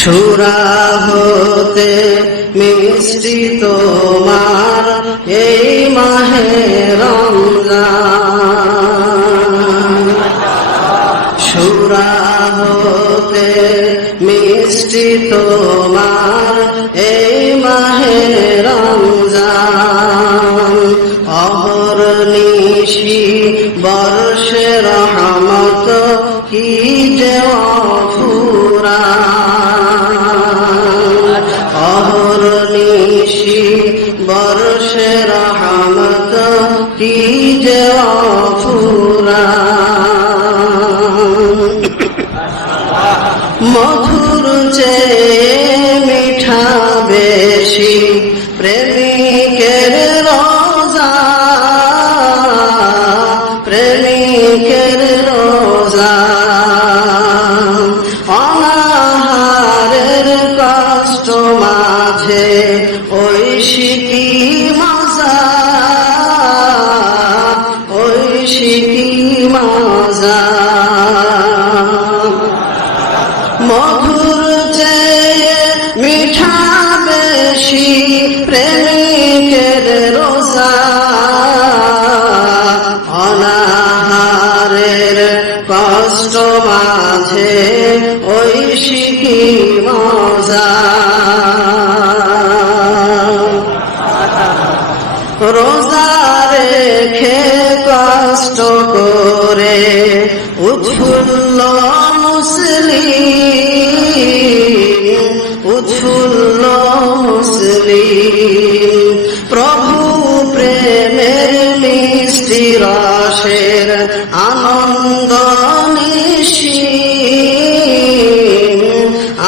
সুরা হতে মিষ্টি তোমার এই মাহে রমজান, সুরা হতে মিষ্টি তোমার এই মাহে রমজান। অহর্নিশি বর্ষে রহমত কি যে অফুরান, অহর্নিশি বর্ষে রহমত কি যে অফুরান। মধুর চেয়ে মিঠা বেশি প্রেমিকের রোজা, প্রেমিকের রোজা। অনাহারের কষ্ট মাঝে ঐশী মজা, ঐশী মজা। মধুর চেয়ে মিঠা বেশি প্রেমিকের রোজা, অনাহারের কষ্ট মাঝে ঐশী মজা। রোজা রেখে কষ্ট করে উৎফুল্ল মুসলিম, উৎফুল্ল মুসলিম। প্রভু প্রেমের মিষ্টি রসের আনন্দ নিশিম,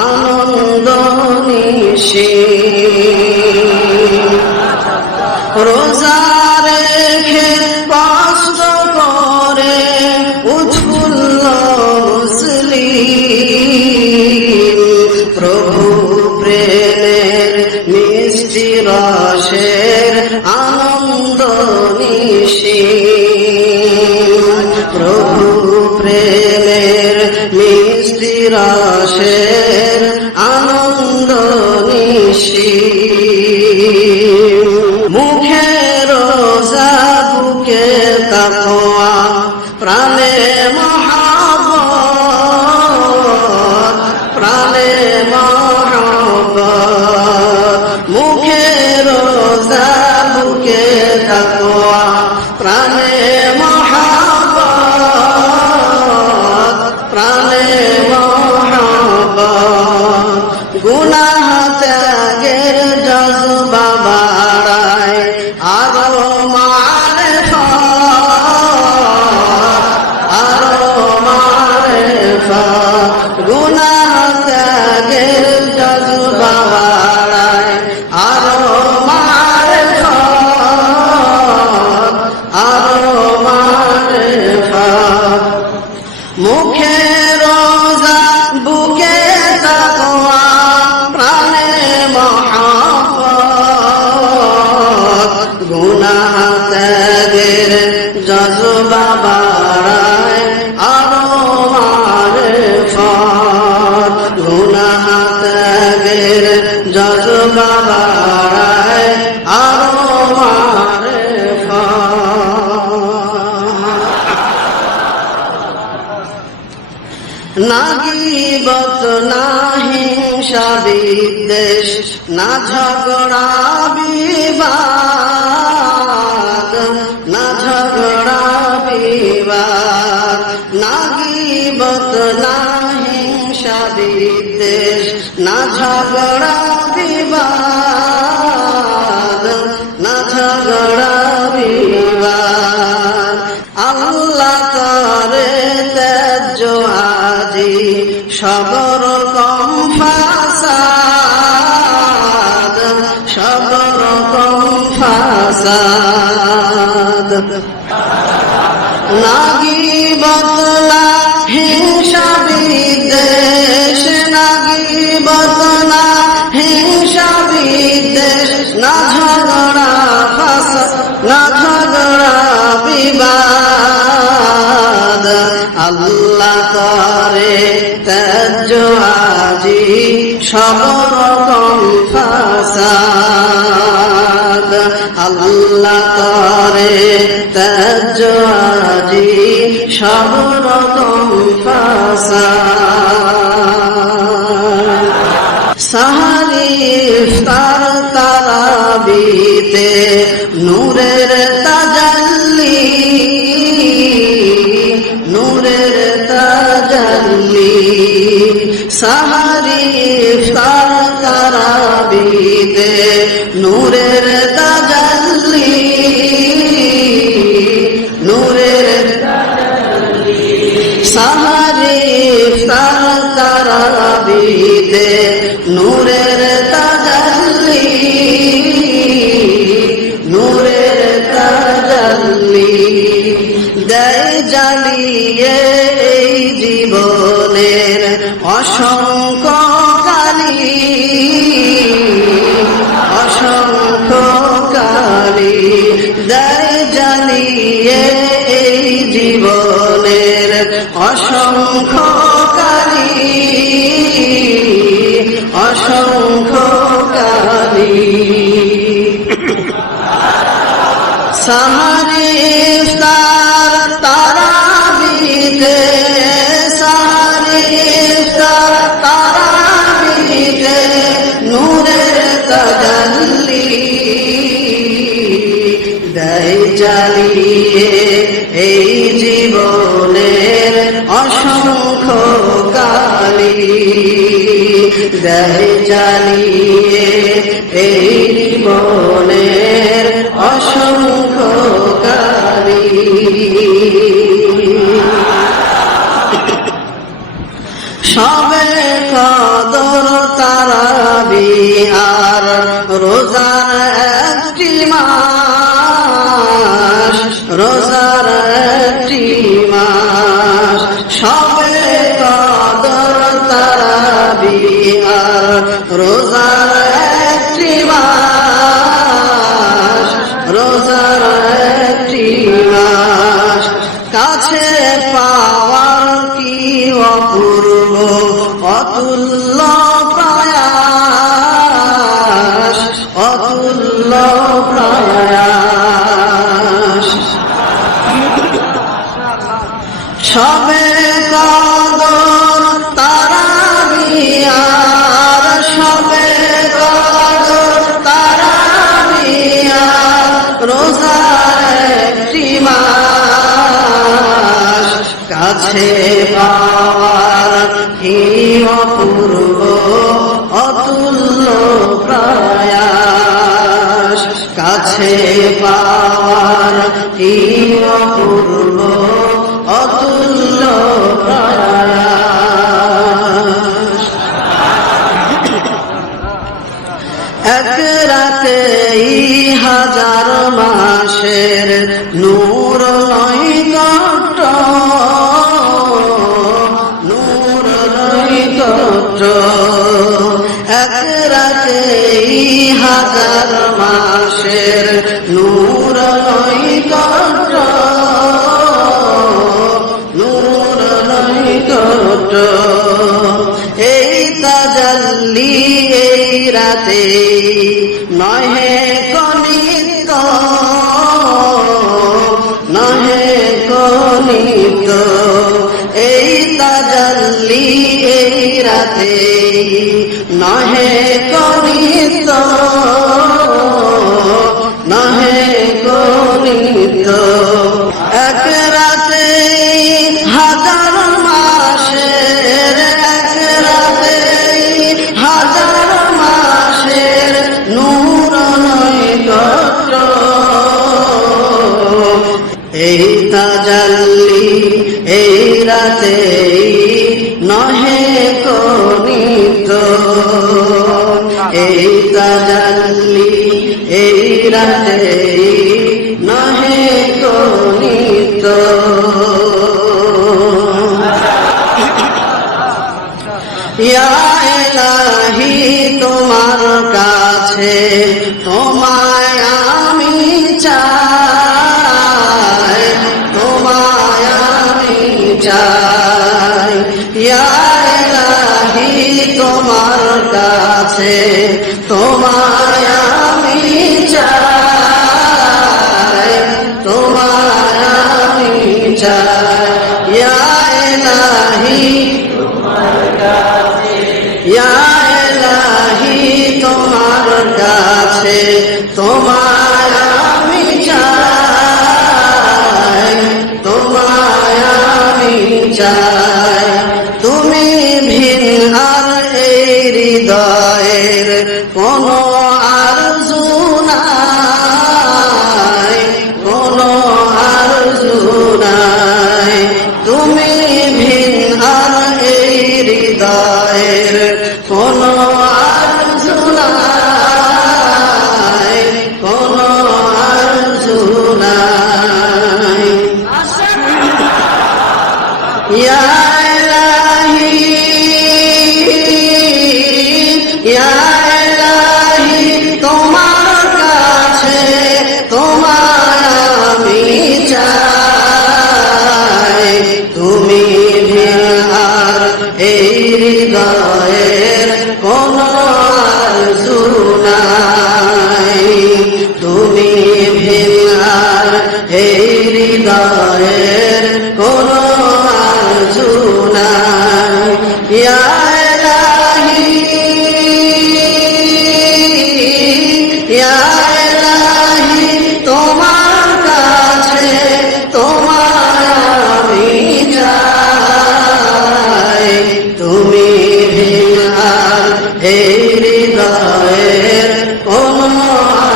আনন্দ নিশিম। রোজা রেখে কষ্ট করে উৎফুল্ল মুসলিম। প্রভু প্রেমের মিষ্টি রসের আনন্দ নিশিম, প্রভু প্রেমের মিষ্টি রসের আনন্দ নিশিম। মুখে রোজা বুকে তাকওয়া প্রাণে মহব্বত, প্রাণে মহব্বত। মুখে রোজা বুকে তাকওয়া প্রাণে মহব্বত, প্রাণে মহব্বত। গুনাহ ত্যাগের জজবা বাড়ায় আরো মারেফত, আরো মারেফত। গুনাহ ত্যাগের জজবা বাড়ায় আরো মারেফত, আরো মারেফত। মুখে রোজা বুকে তাকওয়া প্রাণে মহব্বত। গুনাহ ত্যাগের জজবা বাড়ায় আরো মারেফত, গুনাহ ত্যাগের জজবা বাড়ায় আরো মারেফত। না গীবত না হিংসা বিদ্বেষ না ঝগড়া বিবাদ, না ঝগড়া বিবাদ। না গীবত না হিংসা বিদ্বেষ না ঝগড়া বিবাদ, না ঝগড়া বিবাদ। আল্লাহ করে ত্যায্য আজি সব রকম ফাসাদ, সব রকম ফাসাদ। না গীবত না হিংসা বিদ্বেষ, না গীবত না হিংসা বিদ্বেষ না ঝগড়া ফাসাদ, না ঝগড়া বিবাদ। আল্লাহ করে ত্যায্য আজি সব রকম ফাসাদ আল্লাহ করে ত্যায্য আজি সব রকম ফাসাদ সাহারি ইফতার তারাবিতে নূরের তাজাল্লি নূরের তাজাল্লি সাহারি ইফতার তারাবিতে নূরের তাজাল্লি নূরের সাহারি ইফতার তারাবিতে নূরের তাজাল্লি নূরের তাজাল্লি দেয় জ্বালিয়ে এই জীবনের অসংখ্য কালি অসংখ্য কালি দেয় জ্বালিয়ে এই জীবনের অসংখ্য কালি অসংখ্য কালি সাহারি ইফতার তারাবিতে সাহারি ইফতার তারাবিতে নূরের তাজাল্লি দেয় জ্বালিয়ে এই জীবনের অসংখ্য কালি দেয় জ্বালিয়ে এই জীবনের অসংখ্য কালি সবে কদর তারাবি আর রোজার একটি মাস রোজার একটি মাস সবে কদর তারাবি আর রোজার একটি মাস রোজার একটি মাস কাছে পাওয়ার কি অপূর্ব অতুল্য প্রয়াস অতুল্য প্রয়াস সবে কদর তারাবি আর সবে কদর তারাবি আর রোজার একটি মাস কাছে পাওয়ার কি অপূর্ব অতুল্য প্রয়াস কাছে পাওয়ার কি অপূর্ব অতুল্য প্রয়াস এক রাতেই হাজার মাসের নূর নৈকট্য নূর নৈকট্য এক রাতেই হাজার মাসের নূর নৈকট্য নূর নৈকট্য এই তাজাল্লি এই রাতে নহে কনিত নহে কনিত এই তাজাল্লি এই রাতে নহে কনিত নহে কনিত এক রাতে হাজার মাসের এক রাতে হাজার মাসের নূর নৈকট্য এই তাজাল্লি এই রাতে নহে কনিত এই তাজাল্লি এই রাতে নহে কনিত ইয়া ইলাহি তোমার কাছে তোমায় আমি চাই তোমায় আমি চাই ইয়া ইলাহি তোমার কাছে, তোমায় আমি চাই, তোমায় আমি চাই। ইয়া ইলাহি তোমার কাছে, ইয়া ইলাহি তোমার কাছে, তোমায় আমি চাই, তোমায় আমি চাই। তুমি ভিন আর এই হৃদয়ের কোনো আরজু নাই, কোনো আরজু নাই। তুমি ভিন আর এই হৃদয়ের কোনো আরজু নাই, কোনো আরজু নাই। ইয়া ইলাহি, ইয়া ইলাহি তোমার কাছে, তোমায় আমি চাই। তুমি ভিন আর এই হৃদয়ের কোনো আরজু নাই, তুমি ভিন আর এই হৃদয়ের কোনো আরজু নাই। ইয়া ইলাহি, ইয়া ইলাহি তোমার কাছে, তোমায় আমি চাই। তুমি ভিন আর এই হৃদয়ের কোনো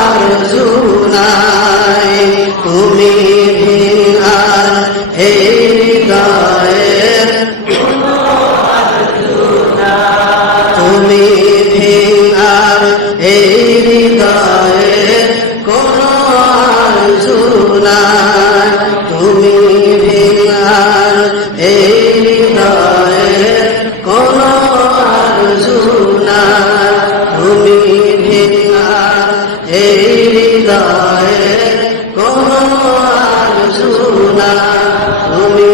আরজু নাই, তুমি ভিন আর এই হৃদয়ের কোনো আরজু নাই, তুমি ভিন আর এই হৃদয়ের কোনো আরজু নাই, তুমি ভিন আর এই হৃদয়ের কোনো আরজু নাই, তুমি ভিন আর এই হৃদয়ের কোনো আরজু নাই, তুমি